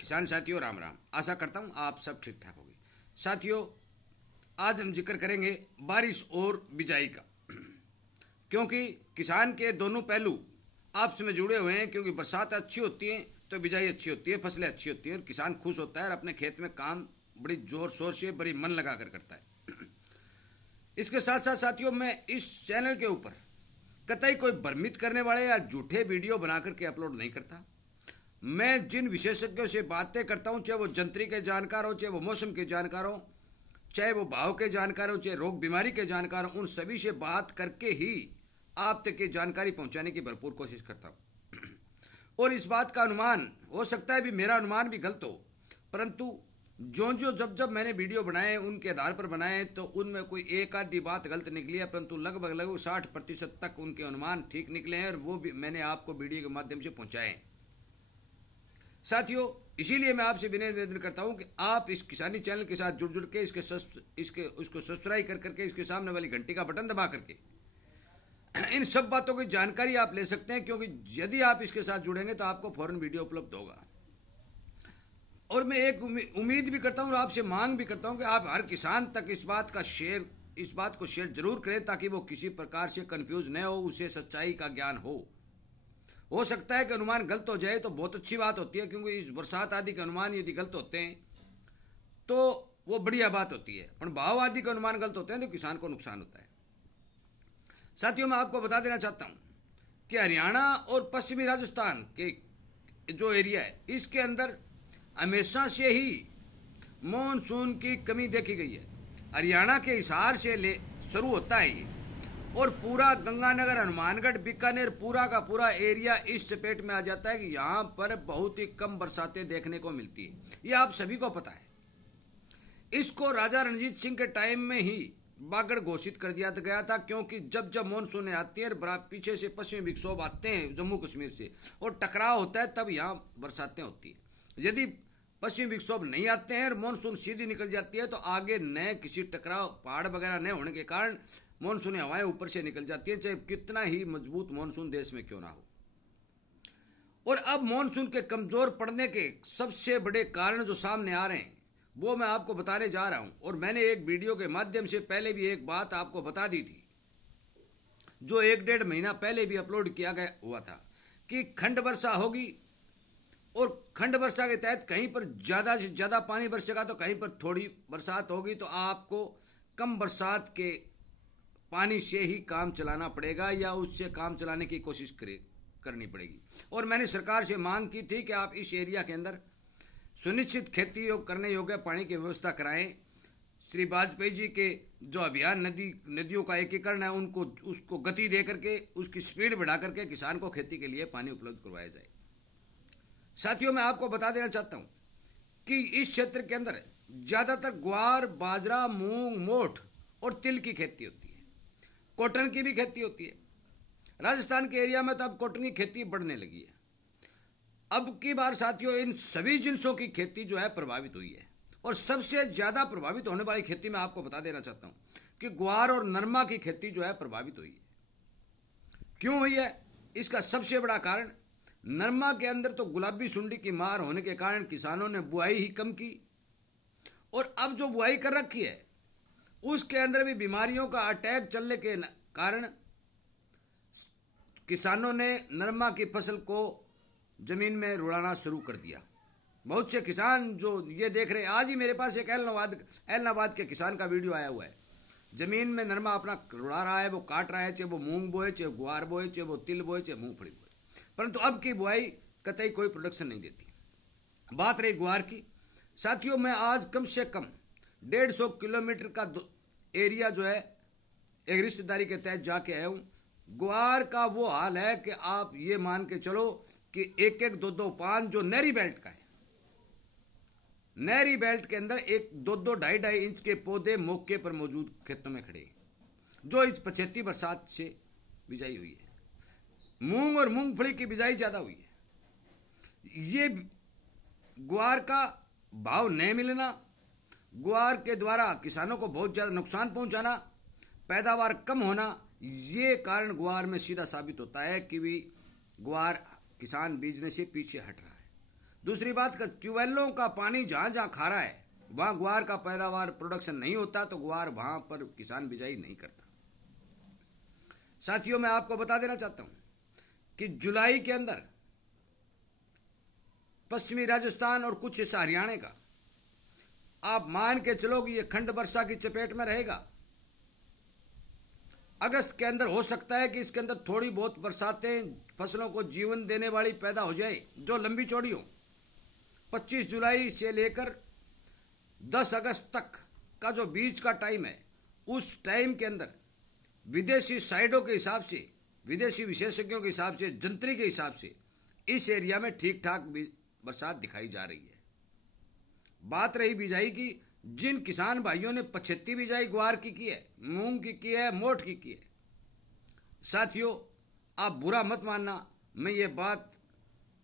किसान साथियों राम राम। आशा करता हूँ आप सब ठीक ठाक होंगे। साथियों, आज हम जिक्र करेंगे बारिश और बिजाई का, क्योंकि किसान के दोनों पहलू आपस में जुड़े हुए हैं। क्योंकि बरसात अच्छी होती है तो बिजाई अच्छी होती है, फसलें अच्छी होती है और किसान खुश होता है और अपने खेत में काम बड़ी जोर शोर से बड़ी मन लगा कर करता है। इसके साथ साथ साथियों, मैं इस चैनल के ऊपर कतई कोई भ्रमित करने वाले या झूठे वीडियो बना करके अपलोड नहीं करता। मैं जिन विशेषज्ञों से बातें करता हूँ, चाहे वो जंत्री के जानकार हो, चाहे वो मौसम के जानकार हो, चाहे वो भाव के जानकार हो, चाहे रोग बीमारी के जानकार हो, उन सभी से बात करके ही आप तक ये जानकारी पहुंचाने की भरपूर कोशिश करता हूँ। और इस बात का अनुमान हो सकता है भी मेरा अनुमान भी गलत हो, परंतु जो जब जब मैंने वीडियो बनाए उनके आधार पर बनाए तो उनमें कोई एक आधी बात गलत निकली है, परंतु लगभग लगभग 60% तक उनके अनुमान ठीक निकले हैं और वो भी मैंने आपको वीडियो के माध्यम से पहुंचाए। साथियों, इसीलिए मैं आपसे विनय निवेदन करता हूं कि आप इस किसानी चैनल के साथ जुड़ जुड़ के उसको सब्सक्राइब कर करके इसके सामने वाली घंटी का बटन दबा करके इन सब बातों की जानकारी आप ले सकते हैं। क्योंकि यदि आप इसके साथ जुड़ेंगे तो आपको फौरन वीडियो उपलब्ध होगा। और मैं एक उम्मीद भी करता हूं और आपसे मांग भी करता हूं कि आप हर किसान तक इस बात को शेयर जरूर करें, ताकि वो किसी प्रकार से कंफ्यूज न हो, उसे सच्चाई का ज्ञान हो सकता है कि अनुमान गलत हो जाए तो बहुत अच्छी बात होती है, क्योंकि इस बरसात आदि के अनुमान यदि गलत होते हैं तो वो बढ़िया बात होती है, पर भाव आदि के अनुमान गलत होते हैं तो किसान को नुकसान होता है। साथियों, मैं आपको बता देना चाहता हूं कि हरियाणा और पश्चिमी राजस्थान के जो एरिया है, इसके अंदर हमेशा से ही मानसून की कमी देखी गई है। हरियाणा के हिसार से ले शुरू होता है ये, और पूरा गंगानगर, हनुमानगढ़, बीकानेर, पूरा का पूरा एरिया इस चपेट में आ जाता है कि यहाँ पर बहुत ही कम बरसातें देखने को मिलती है। ये आप सभी को पता है। इसको राजा रणजीत सिंह के टाइम में ही बागड़ घोषित कर दिया गया था, क्योंकि जब जब मानसून आती है, पीछे से पश्चिमी विक्षोभ आते हैं जम्मू कश्मीर से और टकराव होता है, तब यहाँ बरसातें होती है। यदि पश्चिमी विक्षोभ नहीं आते हैं और मानसून सीधी निकल जाती है तो आगे न किसी टकराव, पहाड़ वगैरह न होने के कारण मानसूनी हवाएं ऊपर से निकल जाती है, चाहे कितना ही मजबूत मानसून देश में क्यों ना हो। और अब मानसून के कमजोर पड़ने के सबसे बड़े कारण जो सामने आ रहे हैं वो मैं आपको बताने जा रहा हूं। और मैंने एक वीडियो के माध्यम से पहले भी एक बात आपको बता दी थी, जो 1-1.5 महीना पहले भी अपलोड किया गया हुआ था, कि खंड वर्षा होगी और खंड वर्षा के तहत कहीं पर ज़्यादा से ज़्यादा पानी बरसेगा तो कहीं पर थोड़ी बरसात होगी, तो आपको कम बरसात के पानी से ही काम चलाना पड़ेगा या उससे काम चलाने की कोशिश करनी पड़ेगी। और मैंने सरकार से मांग की थी कि आप इस एरिया के अंदर सुनिश्चित खेती करने योग्य पानी की व्यवस्था कराएं। श्री वाजपेयी जी के जो अभियान नदियों का एकीकरण है, उसको गति दे करके, उसकी स्पीड बढ़ा करके किसान को खेती के लिए पानी उपलब्ध करवाया जाए। साथियों, मैं आपको बता देना चाहता हूं कि इस क्षेत्र के अंदर ज़्यादातर ग्वार, बाजरा, मूंग, मोठ और तिल की खेती होती है। कॉटन की भी खेती होती है। राजस्थान के एरिया में तो अब कॉटन की खेती बढ़ने लगी है। अब की बार साथियों, इन सभी जिनसों की खेती जो है प्रभावित हुई है, और सबसे ज़्यादा प्रभावित होने वाली खेती मैं आपको बता देना चाहता हूं कि ग्वार और नरमा की खेती जो है प्रभावित हुई है। क्यों हुई है? इसका सबसे बड़ा कारण, नरमा के अंदर तो गुलाबी सुंडी की मार होने के कारण किसानों ने बुआई ही कम की, और अब जो बुआई कर रखी है उसके अंदर भी बीमारियों का अटैक चलने के कारण किसानों ने नरमा की फसल को जमीन में रुड़ाना शुरू कर दिया। बहुत से किसान जो ये देख रहे हैं, आज ही मेरे पास एक एलनाबाद के किसान का वीडियो आया हुआ है, जमीन में नरमा अपना रुड़ा रहा है, वो काट रहा है, चाहे वो मूंग बोए, चाहे ग्वार बोए, चाहे वो तिल बोए, चाहे मूंगफली बोए, परंतु अब की बुआई कतई कोई प्रोडक्शन नहीं देती। बात रही ग्वार की, साथियों, मैं आज कम से कम 150 किलोमीटर का एरिया जो है एक रिश्तेदारी के तहत जाके आया हूँ। ग्वार का वो हाल है कि आप ये मान के चलो कि 1-1, 2-2 पान जो नहरी बेल्ट का है, नहरी बेल्ट के अंदर 1-2-2, 2.5-2.5 इंच के पौधे मौके पर मौजूद खेतों में खड़े हैं, जो इस पछेती बरसात से बिजाई हुई है। मूंग और मूंगफली की बिजाई ज्यादा हुई है। ये ग्वार का भाव नहीं मिलना, ग्वार के द्वारा किसानों को बहुत ज़्यादा नुकसान पहुंचाना, पैदावार कम होना, ये कारण ग्वार में सीधा साबित होता है कि भी ग्वार किसान बीजने से पीछे हट रहा है। दूसरी बात का ट्यूबवेलों का पानी जहाँ जहाँ खारा है वहाँ ग्वार का पैदावार प्रोडक्शन नहीं होता, तो ग्वार वहाँ पर किसान बिजाई नहीं करता। साथियों, मैं आपको बता देना चाहता हूँ कि जुलाई के अंदर पश्चिमी राजस्थान और कुछ हिस्सा हरियाणा का आप मान के चलो कि यह खंड वर्षा की चपेट में रहेगा। अगस्त के अंदर हो सकता है कि इसके अंदर थोड़ी बहुत बरसातें फसलों को जीवन देने वाली पैदा हो जाए, जो लंबी चौड़ी हो। 25 जुलाई से लेकर 10 अगस्त तक का जो बीच का टाइम है, उस टाइम के अंदर विदेशी साइडों के हिसाब से, विदेशी विशेषज्ञों के हिसाब से, जंत्री के हिसाब से इस एरिया में ठीक ठाक बरसात दिखाई जा रही है। बात रही बिजाई की, जिन किसान भाइयों ने पछेती बिजाई ग्वार की है, मूंग की है, मोठ की है, साथियों आप बुरा मत मानना, मैं ये बात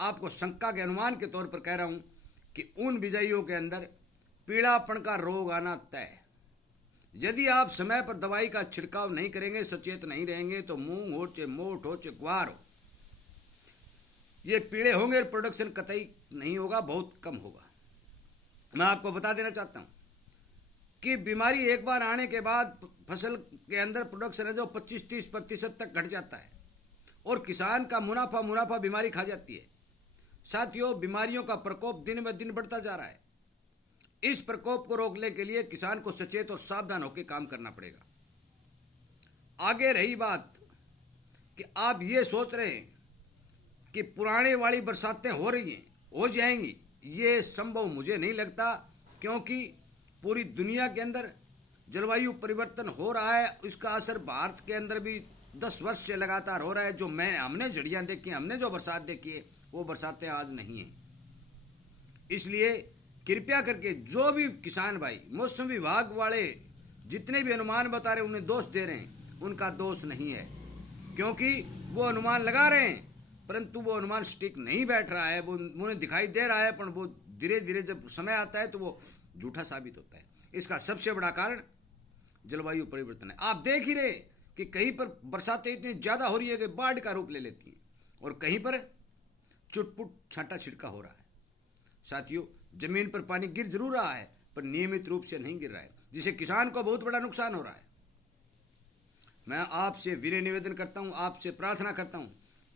आपको शंका के अनुमान के तौर पर कह रहा हूं कि उन बिजाइयों के अंदर पीड़ापन का रोग आना तय है। यदि आप समय पर दवाई का छिड़काव नहीं करेंगे, सचेत नहीं रहेंगे, तो मूंग हो चाहे मोठ हो चाहे ग्वार हो, ये पीड़े होंगे, प्रोडक्शन कतई नहीं होगा, बहुत कम होगा। मैं आपको बता देना चाहता हूं कि बीमारी एक बार आने के बाद फसल के अंदर प्रोडक्शन है जो 25-30% तक घट जाता है और किसान का मुनाफा बीमारी खा जाती है। साथियों, बीमारियों का प्रकोप दिन ब दिन बढ़ता जा रहा है। इस प्रकोप को रोकने के लिए किसान को सचेत और सावधान होकर काम करना पड़ेगा। आगे रही बात कि आप ये सोच रहे हैं कि पुराने वाली बरसातें हो रही हैं, हो जाएंगी, ये संभव मुझे नहीं लगता, क्योंकि पूरी दुनिया के अंदर जलवायु परिवर्तन हो रहा है। इसका असर भारत के अंदर भी 10 वर्ष से लगातार हो रहा है। जो हमने झड़ियाँ देखी, हमने जो बरसात देखी है, वो बरसातें आज नहीं हैं। इसलिए कृपया करके जो भी किसान भाई मौसम विभाग वाले जितने भी अनुमान बता रहे हैं, उन्हें दोष दे रहे हैं, उनका दोष नहीं है, क्योंकि वो अनुमान लगा रहे हैं परंतु वो अनुमान स्टिक नहीं बैठ रहा है। वो उन्हें दिखाई दे रहा है, पर वो धीरे धीरे जब समय आता है तो वो झूठा साबित होता है। इसका सबसे बड़ा कारण जलवायु परिवर्तन है। आप देख ही रहे कि कहीं पर बरसातें इतनी ज़्यादा हो रही है कि बाढ़ का रूप ले लेती है, और कहीं पर चुटपुट छांटा छिड़का हो रहा है। साथियों, जमीन पर पानी गिर जरूर रहा है, पर नियमित रूप से नहीं गिर रहा है, जिससे किसान को बहुत बड़ा नुकसान हो रहा है। मैं आपसे विनय निवेदन करता हूं, आपसे प्रार्थना करता हूं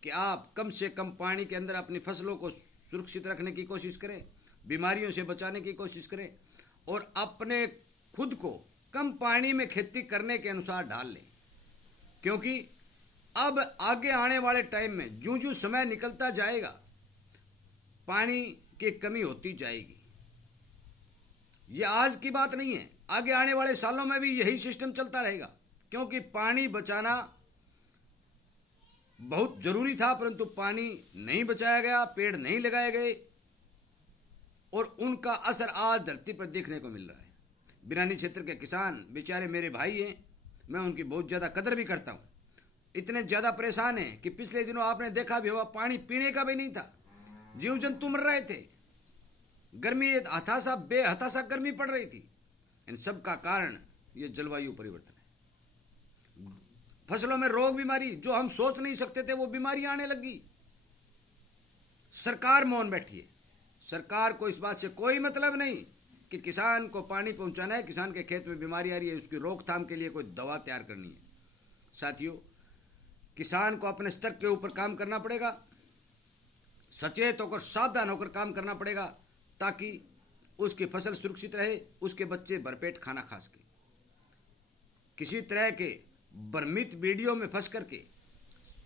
कि आप कम से कम पानी के अंदर अपनी फसलों को सुरक्षित रखने की कोशिश करें, बीमारियों से बचाने की कोशिश करें, और अपने खुद को कम पानी में खेती करने के अनुसार ढाल लें, क्योंकि अब आगे आने वाले टाइम में जो जो समय निकलता जाएगा, पानी की कमी होती जाएगी। यह आज की बात नहीं है, आगे आने वाले सालों में भी यही सिस्टम चलता रहेगा, क्योंकि पानी बचाना बहुत जरूरी था, परंतु पानी नहीं बचाया गया, पेड़ नहीं लगाए गए, और उनका असर आज धरती पर देखने को मिल रहा है। बिरानी क्षेत्र के किसान बेचारे मेरे भाई हैं, मैं उनकी बहुत ज़्यादा कदर भी करता हूँ। इतने ज़्यादा परेशान हैं कि पिछले दिनों आपने देखा भी होगा, पानी पीने का भी नहीं था, जीव जंतु मर रहे थे, गर्मी हताशा बेहताशा गर्मी पड़ रही थी। इन सब का कारण ये जलवायु परिवर्तन है। फसलों में रोग बीमारी जो हम सोच नहीं सकते थे, वो बीमारी आने लगी। सरकार मौन बैठी है। सरकार को इस बात से कोई मतलब नहीं कि किसान को पानी पहुंचाना है, किसान के खेत में बीमारी आ रही है, उसकी रोकथाम के लिए कोई दवा तैयार करनी है। साथियों, किसान को अपने स्तर के ऊपर काम करना पड़ेगा, सचेत होकर सावधान होकर काम करना पड़ेगा, ताकि उसकी फसल सुरक्षित रहे, उसके बच्चे भरपेट खाना खा सके। किसी तरह के भ्रमित वीडियो में फंस करके,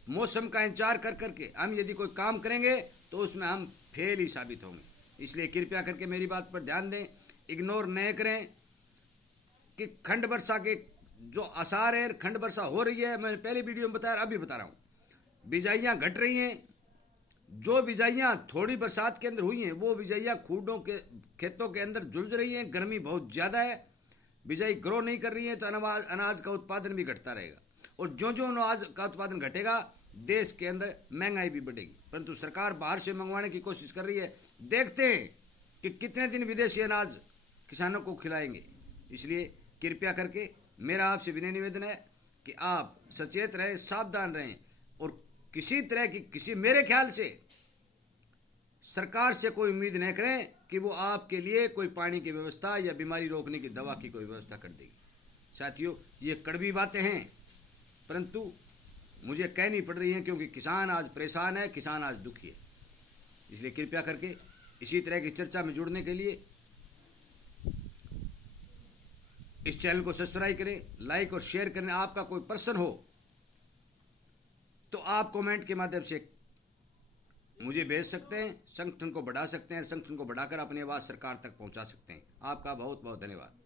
मौसम का इंतजार कर करके हम यदि कोई काम करेंगे तो उसमें हम फेल ही साबित होंगे। इसलिए कृपया करके मेरी बात पर ध्यान दें, इग्नोर न करें कि खंड वर्षा के जो आसार है, खंड वर्षा हो रही है, मैंने पहले वीडियो में बताया, अभी बता रहा हूँ, बिजाइयाँ घट रही हैं। जो बिजाइयाँ थोड़ी बरसात के अंदर हुई हैं, वो बिजाइयाँ खूडों के खेतों के अंदर झुलस रही हैं, गर्मी बहुत ज़्यादा है, बिजाई ग्रो नहीं कर रही है, तो अनाज का उत्पादन भी घटता रहेगा, और जो जो अनाज का उत्पादन घटेगा, देश के अंदर महंगाई भी बढ़ेगी। परंतु सरकार बाहर से मंगवाने की कोशिश कर रही है, देखते हैं कि कितने दिन विदेशी अनाज किसानों को खिलाएंगे। इसलिए कृपया करके मेरा आपसे विनय निवेदन है कि आप सचेत रहें, सावधान रहें, और किसी तरह की मेरे ख्याल से सरकार से कोई उम्मीद न करें कि वो आपके लिए कोई पानी की व्यवस्था या बीमारी रोकने की दवा की कोई व्यवस्था कर देगी। साथियों, ये कड़वी बातें हैं, परंतु मुझे कहनी पड़ रही हैं क्योंकि किसान आज परेशान है, किसान आज दुखी है। इसलिए कृपया करके इसी तरह की चर्चा में जुड़ने के लिए इस चैनल को सब्सक्राइब करें, लाइक और शेयर करें। आपका कोई प्रश्न हो तो आप कमेंट के माध्यम से मुझे भेज सकते हैं, संगठन को बढ़ा सकते हैं, संगठन को बढ़ाकर अपनी आवाज़ सरकार तक पहुंचा सकते हैं। आपका बहुत बहुत धन्यवाद।